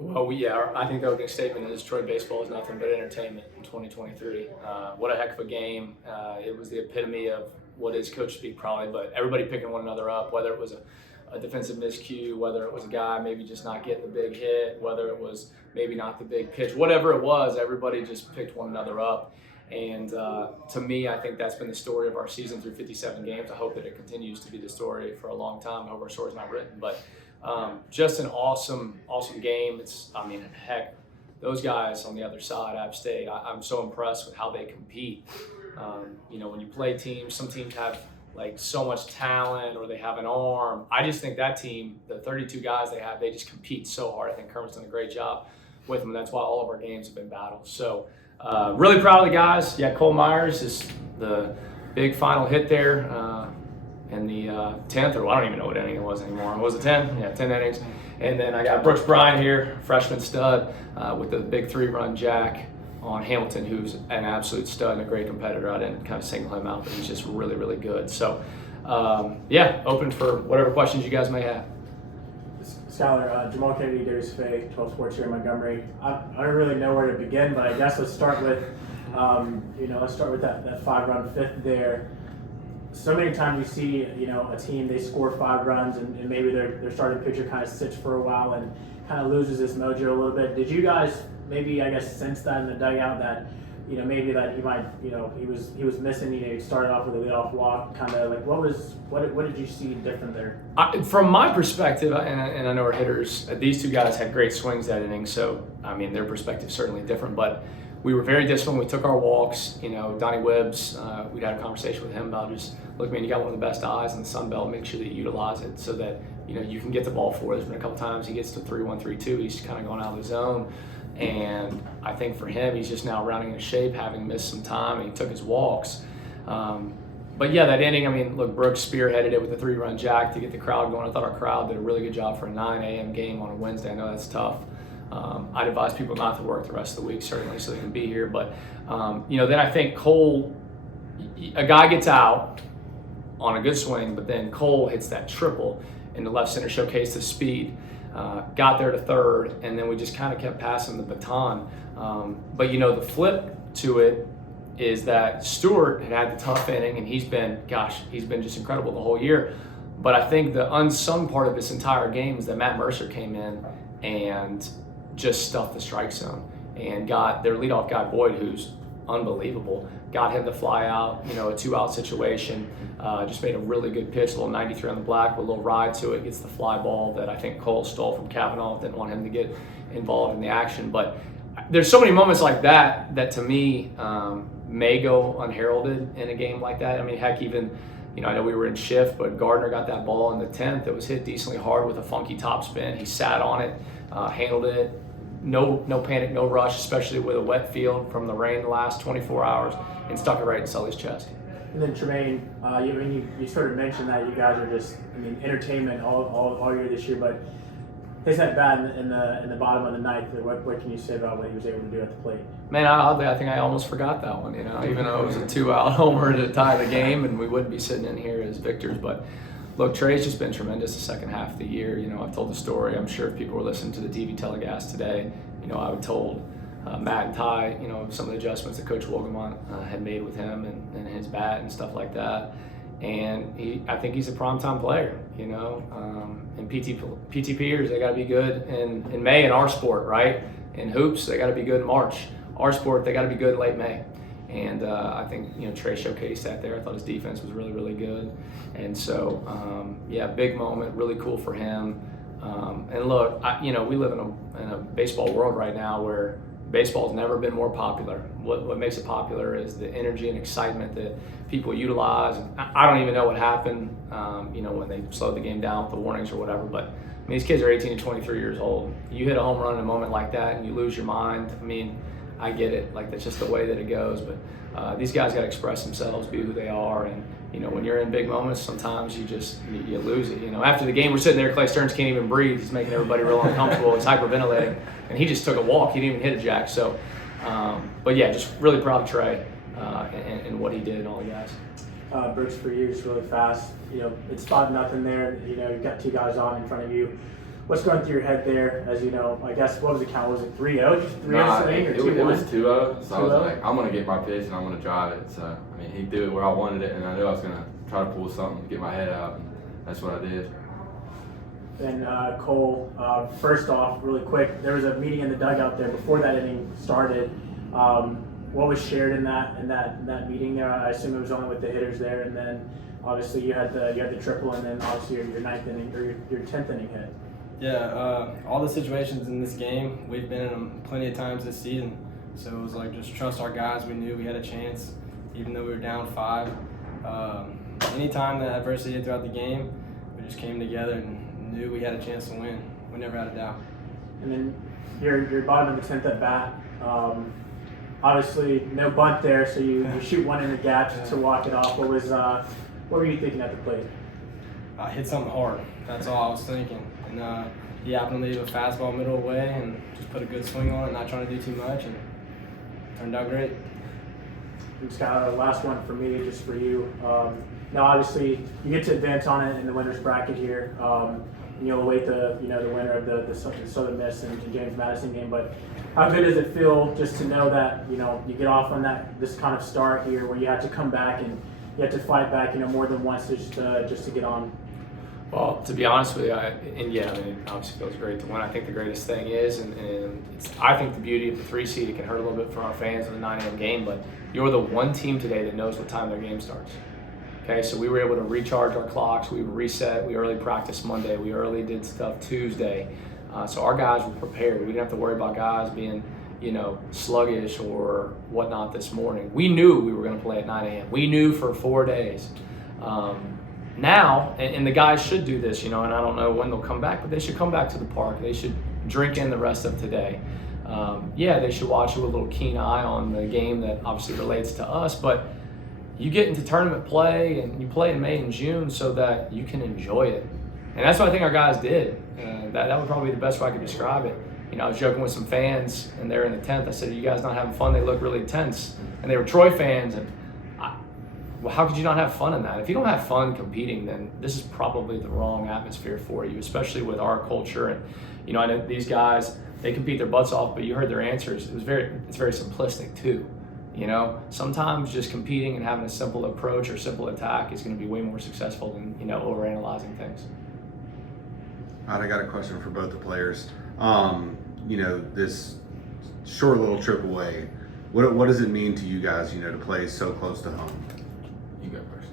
Well, yeah, I think the opening statement is Troy baseball is nothing but entertainment in 2023. What a heck of a game. It was the epitome of what is coach speak probably, but everybody picking one another up, whether it was a defensive miscue, whether it was a guy maybe just not getting the big hit, whether it was maybe not the big pitch, whatever it was, everybody just picked one another up. And to me, I think that's been the story of our season through 57 games. I hope that it continues to be the story for a long time. I hope our story's not written, but just an awesome game. Heck, those guys on the other side, App State, I'm so impressed with how they compete. When you play teams, some teams have like so much talent or they have an arm. I just think that team, the 32 guys they have, they just compete so hard. I think Kermit's done a great job with them. That's why all of our games have been battles. So really proud of the guys. Yeah, Kole Myers is the big final hit there. In the 10th, or I don't even know what inning it was anymore. Was it 10? Yeah, 10 innings. And then I got Brooks Bryan here, freshman stud, with the big 3-run jack on Hamilton, who's an absolute stud and a great competitor. I didn't kind of single him out, but he's just really, really good. So, open for whatever questions you guys may have. Skylar, Jamal Kennedy, Darius Fay, 12 Sports here in Montgomery. I don't really know where to begin, but I guess let's start with, that 5-run fifth there. So many times you see, a team, they score 5 runs and maybe their starting pitcher kind of sits for a while and kind of loses his mojo a little bit. Did you guys maybe, sense that in the dugout that, maybe that he might, he was missing, he started off with a leadoff walk, kind of like what did you see different there? From my perspective, and I know our hitters, these two guys had great swings that inning, so, their perspective is certainly different, but we were very disciplined. We took our walks. Donnie Webbs, we'd had a conversation with him about just, look, man, you got one of the best eyes in the Sun Belt. Make sure that you utilize it so that, you can get the ball forward. There's been a couple times he gets to 3-1, 3-2. He's kind of gone out of the zone. And I think for him, he's just now rounding into shape, having missed some time, and he took his walks. But yeah, that inning, look, Brooks spearheaded it with a 3-run jack to get the crowd going. I thought our crowd did a really good job for a 9 a.m. game on a Wednesday. I know that's tough. I'd advise people not to work the rest of the week, certainly, so they can be here. But, then I think Kole, a guy gets out on a good swing, but then Kole hits that triple in the left center, showcased his speed, got there to third, and then we just kind of kept passing the baton. But, the flip to it is that Stewart had the tough inning, and he's been just incredible the whole year. But I think the unsung part of this entire game is that Matt Mercer came in and just stuffed the strike zone and got their leadoff guy Boyd, who's unbelievable, got him to fly out, a 2-out situation, just made a really good pitch, a little 93 on the black with a little ride to it, gets the fly ball that I think Kole stole from Kavanaugh, didn't want him to get involved in the action. But there's so many moments like that to me may go unheralded in a game like that. Heck, even, I know we were in shift, but Gardner got that ball in the 10th. It was hit decently hard with a funky topspin. He sat on it, handled it. No panic, no rush, especially with a wet field from the rain the last 24 hours, and stuck it right in Sully's chest. And then Tremaine, you sort of mentioned that you guys are just, entertainment all year this year, but his at bat in the bottom of the ninth. What can you say about what he was able to do at the plate? Man, I think I almost forgot that one. Even though it was a 2-out homer to tie the game, and we wouldn't be sitting in here as victors, but. Look, Trey's just been tremendous the second half of the year. I've told the story. I'm sure if people were listening to the TV telecast today, I would told Matt and Ty, some of the adjustments that Coach Wolgamont had made with him and his bat and stuff like that. And I think he's a primetime player, and PTPers, they got to be good in May in our sport, right? In hoops, they got to be good in March. Our sport, they got to be good late May. And I think, Trey showcased that there. I thought his defense was really, really good. And so, big moment, really cool for him. And look, we live in a baseball world right now where baseball's never been more popular. What makes it popular is the energy and excitement that people utilize. And I don't even know what happened, when they slowed the game down with the warnings or whatever. But these kids are 18 to 23 years old. You hit a home run in a moment like that and you lose your mind. I get it, that's just the way that it goes, but these guys got to express themselves, be who they are, and when you're in big moments, sometimes you lose it. After the game, we're sitting there, Clay Stearns can't even breathe, he's making everybody real uncomfortable, he's hyperventilating, and he just took a walk, he didn't even hit a jack, so, but yeah, just really proud of Trey and what he did and all the guys. Brooks, for you, just really fast, it's 5-0 there, you've got 2 guys on in front of you. what's going through your head there? As you know, I guess what was the count? Was it 3-0? Just 3-0 Nah, sitting or it 2-1? was 2-0, so I was 2-0? like, I'm going to get my pitch and I'm going to drive it. So, I mean, he threw it where I wanted it, and I knew I was going to try to pull something, get my head out, and that's what I did. And Kole, first off, really quick, there was a meeting in the dugout there before that inning started. What was shared in that meeting there? I assume it was only with the hitters there, and then obviously you had the triple, and then obviously your ninth inning or your 10th inning hit. Yeah, all the situations in this game, we've been in them plenty of times this season. So it was like just trust our guys. We knew we had a chance, even though we were down 5. Anytime that adversity hit throughout the game, we just came together and knew we had a chance to win. We never had a doubt. And then you're bottom of the 10th at bat. Obviously, no bunt there, so you shoot one in the gap to walk it off. What were you thinking at the plate? I hit something hard. That's all I was thinking. And he happened to leave a fastball middle away and just put a good swing on it, not trying to do too much, and it turned out great. And Skylar, last one for me, just for you. Now, obviously, you get to advance on it in the winner's bracket here. And you'll await the winner of the Southern Miss and James Madison game. But how good does it feel just to know that you get off on this kind of start here where you have to come back and you have to fight back more than once just to get on? Well, to be honest with you, it obviously feels great to win. I think the greatest thing is, I think the beauty of the 3 seed, it can hurt a little bit for our fans in the 9 a.m. game, but you're the one team today that knows what time their game starts. Okay, so we were able to recharge our clocks. We reset. We early practiced Monday. We early did stuff Tuesday. So our guys were prepared. We didn't have to worry about guys being, sluggish or whatnot this morning. We knew we were going to play at 9 a.m. We knew for 4 days. Now, and the guys should do this, and I don't know when they'll come back, but they should come back to the park. They should drink in the rest of today. They should watch it with a little keen eye on the game that obviously relates to us, but you get into tournament play and you play in May and June so that you can enjoy it. And that's what I think our guys did. That would probably be the best way I could describe it. I was joking with some fans and they're in the 10th. I said, "Are you guys not having fun? They look really tense." And they were Troy fans. And well, how could you not have fun in that? If you don't have fun competing, then this is probably the wrong atmosphere for you, especially with our culture. And, I know these guys, they compete their butts off, but you heard their answers. It's very simplistic too. Sometimes just competing and having a simple approach or simple attack is going to be way more successful than, overanalyzing things. All right, I got a question for both the players. This short little trip away, what does it mean to you guys, to play so close to home? You go first.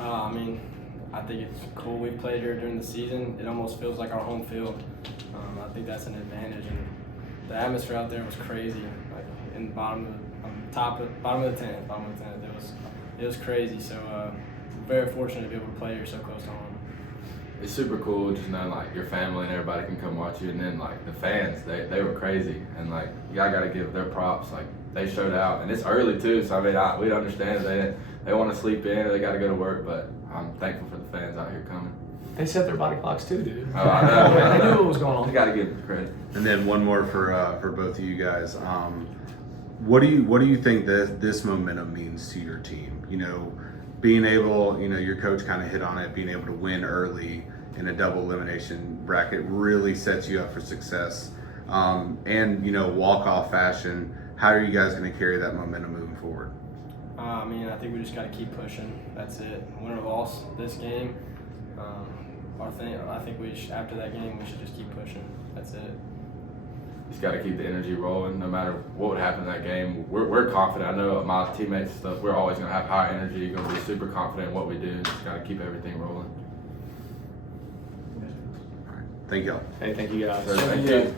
I think it's cool. We've played here during the season. It almost feels like our home field. I think that's an advantage. And the atmosphere out there was crazy. Like in the bottom of the 10th. It was crazy. So very fortunate to be able to play here so close to home. It's super cool just knowing like your family and everybody can come watch you, and then like the fans, they were crazy, and like y'all gotta give their props. Like they showed out, and it's early too. So I mean, we understand they want to sleep in or they got to go to work, but I'm thankful for the fans out here coming. They set their body clocks too, dude. Oh, I know. They knew what was going on. You got to give them credit. And then one more for both of you guys. What do you think that this momentum means to your team? Being able, your coach kind of hit on it, being able to win early in a double elimination bracket really sets you up for success. And walk-off fashion, how are you guys going to carry that momentum moving forward? I think we just got to keep pushing. That's it. Win or loss this game. I think after that game, we should just keep pushing. That's it. Just got to keep the energy rolling no matter what would happen in that game. We're confident. I know my teammates and stuff, we're always going to have high energy, going to be super confident in what we do. Just got to keep everything rolling. All right. Thank y'all. Hey, thank you guys. So, thank you.